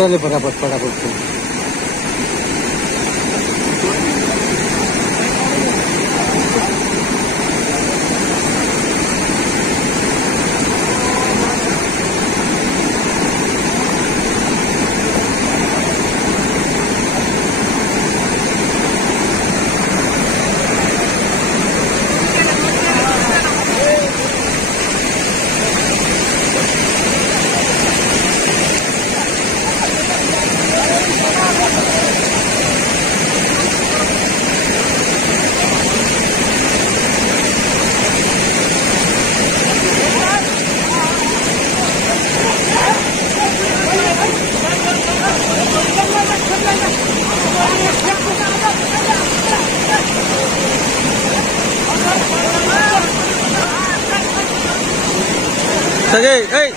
उतरा ले फटाफट फटाफट। Sergey, hey!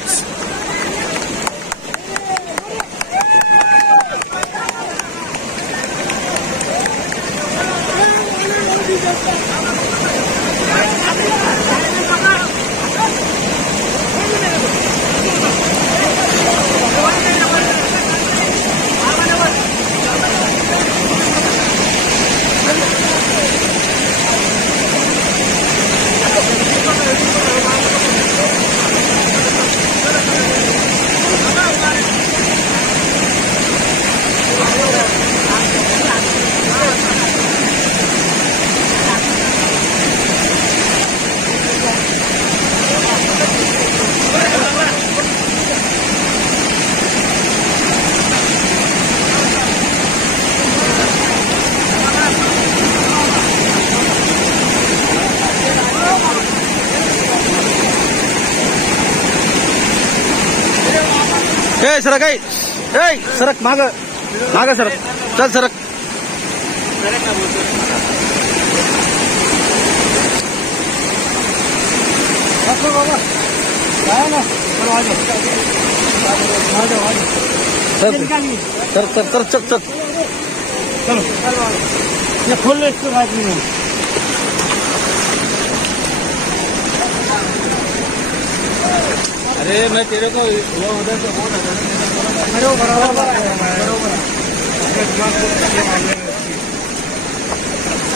सरक सरक माग सरक चल सरक चल चल चल चलो ये खोल ले इसको रात में। अरे मैं तेरे को वो उधर से फोन बराबर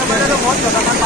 मैंने तो बहुत खतरनाक